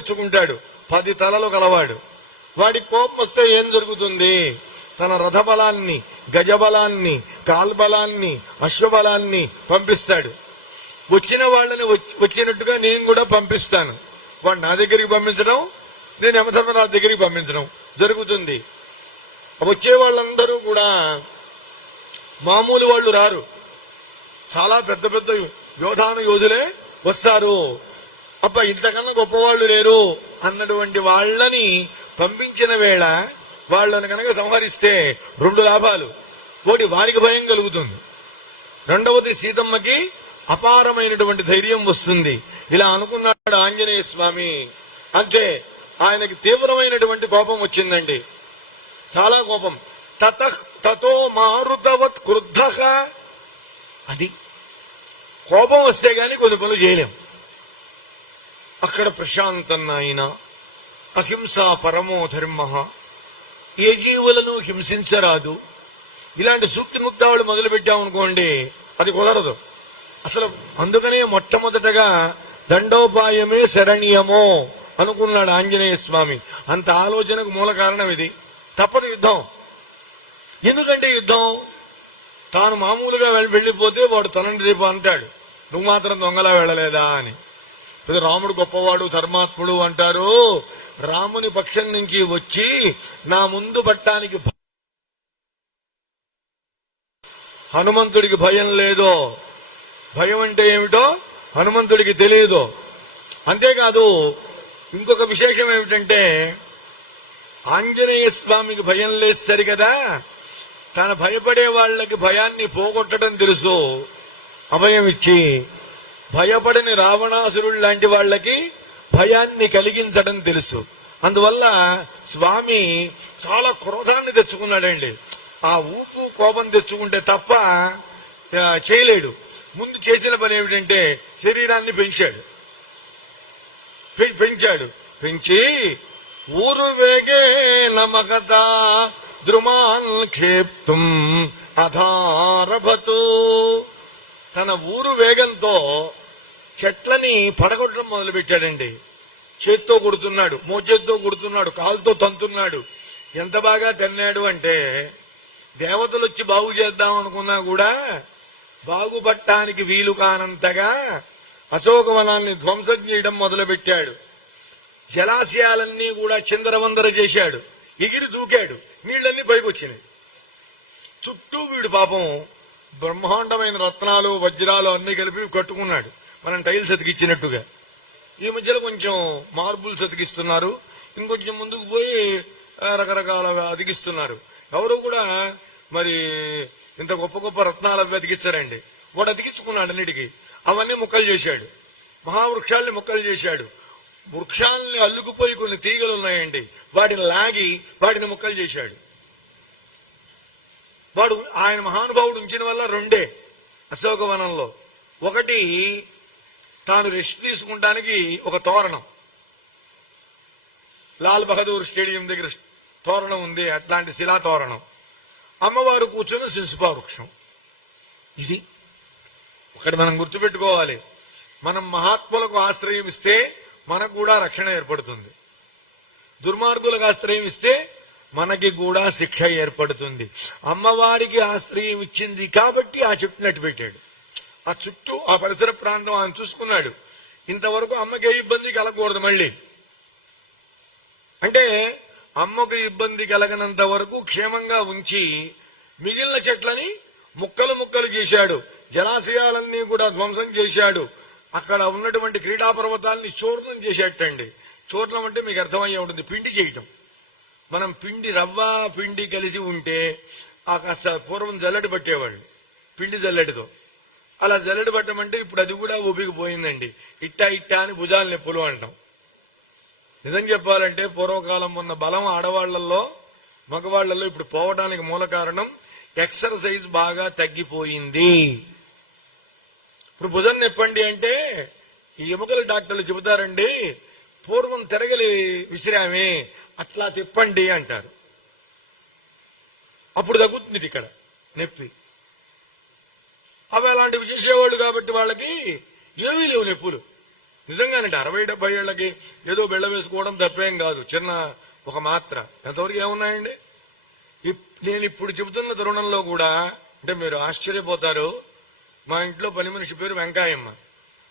తెచ్చుకుంటాడు. 10 తలలు గలవాడు. వాడి కోపం వస్తే ఏం జరుగుతుంది? తన రథబలాన్ని, గజబలాన్ని, కాల్బలాన్ని, అశ్వబలాన్ని పంపిస్తాడు. వచ్చిన వాళ్ళని వచ్చినట్టుగా నేను కూడా పంపిస్తాను. వాడు నా దగ్గరికి పంపించడం, నేను యమధర్మరాజు దగ్గరికి పంపించడం జరుగుతుంది. వచ్చే వాళ్ళందరూ కూడా మామూలు వాళ్ళు రారు, చాలా పెద్ద పెద్ద యోధాను యోధులే వస్తారు. అబ్బా ఇంతకన్నా గొప్పవాళ్ళు లేరు అన్నటువంటి వాళ్ళని పంపించిన వేళ వాళ్ళని కనుక సంహరిస్తే 2 లాభాలు. ఒకటి, వారికి భయం కలుగుతుంది. రెండవది, సీతమ్మకి అపారమైనటువంటి ధైర్యం వస్తుంది. ఇలా అనుకున్నాడు ఆంజనేయ స్వామి. అంతే, ఆయనకి తీవ్రమైనటువంటి కోపం వచ్చిందండి, చాలా కోపం. తతో మారుతవత్ క్రుద్ధః. అది కోపం వస్తే గాని కొన్ని పనులు చేయలేం. అక్కడ ప్రశాంతం ఆయన, అహింసా పరమో ధర్మ, ఏ జీవులను హింసించరాదు. ఇలాంటి సూక్తి ముక్తావళి మొదలు పెట్టామనుకోండి, అది కుదరదు అసలు. అందుకనే మొట్టమొదటగా దండోపాయమే శరణ్యమో అనుకున్నాడు ఆంజనేయ స్వామి. అంత ఆలోచనకు మూల కారణం ఇది. తప్పదు యుద్ధం. ఎందుకంటే యుద్ధం తాను మామూలుగా వెళ్ళిపోతే వాడు తనండి రేపు అంటాడు, నువ్వు మాత్రం దొంగలా వెళ్ళలేదా అని. రాముడు గొప్పవాడు, ధర్మాత్ముడు అంటారు. రాముని పక్షం నుంచి వచ్చి నా ముందు పట్టానికి హనుమంతుడికి భయం లేదో, భయం అంటే ఏమిటో హనుమంతుడికి తెలియదు. అంతేకాదు, ఇంకొక విశేషం ఏమిటంటే ఆంజనేయ స్వామికి భయం లేదు సరి కదా, తన భయపడే వాళ్ళకి భయాన్ని పోగొట్టడం తెలుసు. అభయం ఇచ్చి భయపడని రావణాసురుడు లాంటి వాళ్ళకి భయాన్ని కలిగించడం తెలుసు. అందువల్ల స్వామి చాలా క్రోధాన్ని తెచ్చుకున్నాడండి. ఆ ఊపు కోపం తెచ్చుకుంటే తప్ప చేయలేడు. ముందు చేసిన పని ఏమిటంటే శరీరాన్ని పెంచి ఊరు వేగే నమగత ద్రుమాన్ క్షేప్తుం అధారభతు. తన ఊరు వేగంతో చెట్లని పడగొట్టడం మొదలు పెట్టాడండి. చేత్తో కొడుతున్నాడు, మోచేత్తో కొడుతున్నాడు, కాలుతో తంతున్నాడు. ఎంత బాగా తన్నాడు అంటే దేవతలు వచ్చి బాగు చేద్దాం అనుకున్నా కూడా బాగుపడటానికి వీలు కానంతగా అశోకవనాన్ని ధ్వంసం చేయడం మొదలు పెట్టాడు. జలాశయాలన్నీ కూడా చిందరవందర చేశాడు. ఎగిరి దూకాడు, నీళ్లన్నీ పైకి వచ్చినాయి. చుట్టూ వీడు పాపం బ్రహ్మాండమైన రత్నాలు, వజ్రాలు అన్ని కలిపి కట్టుకున్నాడు, మనం టైల్స్ అతికిచ్చినట్టుగా. ఈ మధ్యలో కొంచెం మార్బుల్స్ అతికిస్తున్నారు, ఇంకొంచెం ముందుకు పోయి రకరకాల అతికిస్తున్నారు. ఎవరు కూడా మరి ఇంత గొప్ప గొప్ప రత్నాలు అవి అతికిస్తారండి. వాడు అతికించుకున్నాడు అన్నిటికీ. అవన్నీ ముక్కలు చేశాడు. మహావృక్షాల్ని ముక్కలు చేశాడు. వృక్షాలని అల్లుకుపోయి కొన్ని తీగలు ఉన్నాయండి, వాటిని లాగి వాటిని ముక్కలు చేశాడు. వాడు ఆయన మహానుభావుడు ఉంచిన వల్ల 2 అశోకవనంలో. ఒకటి, తాను రెస్ట్ తీసుకుంటానికి ఒక తోరణం, లాల్ బహదూర్ స్టేడియం దగ్గర తోరణం ఉంది, అట్లాంటి శిలా తోరణం. అమ్మవారు కూర్చొని శిశుపా వృక్షం. ఇది ఒకటి మనం గుర్తుపెట్టుకోవాలి. మనం మహాత్ములకు ఆశ్రయం ఇస్తే మనకు కూడా రక్షణ ఏర్పడుతుంది. దుర్మార్గులకు ఆశ్రయం ఇస్తే మనకి కూడా శిక్ష ఏర్పడుతుంది. అమ్మవారికి ఆశ్రయం ఇచ్చింది కాబట్టి ఆ చెట్టు నట్టు పెట్టాడు. ఆ చుట్టూ ఆ పరిసర ప్రాంతం ఆయన చూసుకున్నాడు. ఇంతవరకు అమ్మకి ఇబ్బంది కలగకూడదు. మళ్ళీ అంటే అమ్మకు ఇబ్బంది కలగనంత వరకు క్షేమంగా ఉంచి మిగిలిన చెట్లని ముక్కలు ముక్కలు చేశాడు. జలాశయాలన్నీ కూడా ధ్వంసం చేశాడు. అక్కడ ఉన్నటువంటి క్రీడా పర్వతాలని చూర్ణం చేసేటండి. చూర్ణం అంటే మీకు అర్థమయ్యే ఉంటుంది, పిండి చేయటం. మనం పిండి, రవ్వ పిండి కలిసి ఉంటే ఆ కాస్త పూర్వం జల్లెడ పట్టేవాళ్ళు, పిండి జల్లెడతో. అలా జల్లెడ పట్టమంటే ఇప్పుడు అది కూడా ఊపికిపోయిందండి. ఇట్టా అని భుజాల నొప్పులు అంటాం. నిజం చెప్పాలంటే పూర్వకాలం ఉన్న బలం ఆడవాళ్లలో, మగవాళ్లలో ఇప్పుడు పోవడానికి మూల కారణం ఎక్సర్సైజ్ బాగా తగ్గిపోయింది. ఇప్పుడు భుజం నొప్పండి అంటే ఈ ఎముకల డాక్టర్లు చెబుతారండి, పూర్వం తిరగలి విసిరామే అట్లా తిప్పండి అంటారు. అప్పుడు తగ్గుతుంది ఇక్కడ నొప్పి. అవి అలాంటివి చేసేవాళ్ళు కాబట్టి వాళ్ళకి ఏమీ లేవు నొప్పులు. నిజంగానండి 60-70 ఏళ్ళకి ఏదో బిళ్ళ వేసుకోవడం తప్పేం కాదు, చిన్న ఒక మాత్ర. ఎంతవరకు ఏమున్నాయండి? నేను ఇప్పుడు చెబుతున్న తరుణంలో కూడా అంటే మీరు ఆశ్చర్యపోతారు. మా ఇంట్లో పని మనిషి పేరు వెంకాయమ్మ.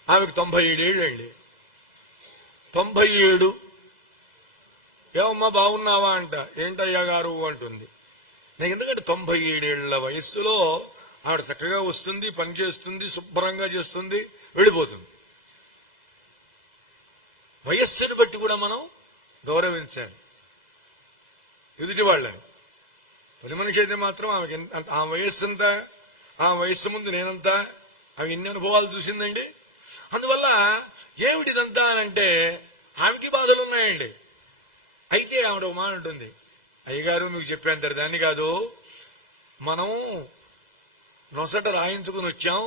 ఆమెకు 97 ఏళ్ళండి. 97. ఏమమ్మా బాగున్నావా అంట. ఏంటయ్యా గారు అంటుంది. నాకు ఎందుకంటే 97 ఏళ్ల వయస్సులో ఆవిడ చక్కగా వస్తుంది, పని చేస్తుంది, శుభ్రంగా చేస్తుంది, వెళ్ళిపోతుంది. వయస్సును బట్టి కూడా మనం గౌరవించాలి ఎదుటి వాళ్ళని. పది మనిషి అయితే మాత్రం ఆమెకి ఆ వయస్సు అంతా, ఆ వయస్సు ముందు నేనంతా, ఆమె ఎన్ని అనుభవాలు చూసిందండి. అందువల్ల ఏమిటిదంతా అంటే ఆమెకి బాధలు ఉన్నాయండి. అయితే ఆవిడ ఒక మాట ఉంటుంది, అయ్యగారు మీకు చెప్పేంత దాన్ని కాదు, మనం నొసట రాయించుకుని వచ్చాం,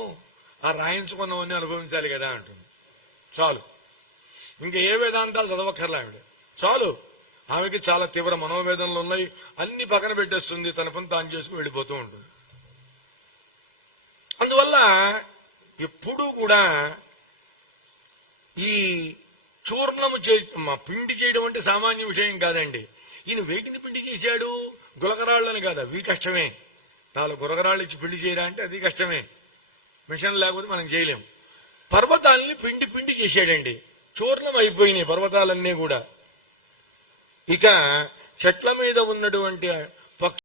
ఆ రాయించుకున్నవన్నీ అనుభవించాలి కదా అంటుంది. చాలు, ఇంకా ఏ వేదాంతాలు చదవక్కర్లే ఆవిడ, చాలు. ఆమెకి చాలా తీవ్ర మనోవేదనలు ఉన్నాయి, అన్ని పక్కన పెట్టేస్తుంది, తన పని తాను చేసుకుని వెళ్ళిపోతూ ఉంటుంది. అందువల్ల ఎప్పుడూ కూడా ఈ చూర్ణము పిండి చేయడం అంటే సామాన్య విషయం కాదండి. ఈయన వేటిని పిండి చేశాడు? గులకరాళ్ళని కాదు, అవి కష్టమే. 4 గులకరాళ్ళు ఇచ్చి పిండి చేయరా అంటే అది కష్టమే, మిషన్ లేకపోతే మనం చేయలేం. పర్వతాలని పిండి పిండి చేశాడండి, చూర్ణం అయిపోయినాయి పర్వతాలన్నీ కూడా. ఇక చెట్ల మీద ఉన్నటువంటి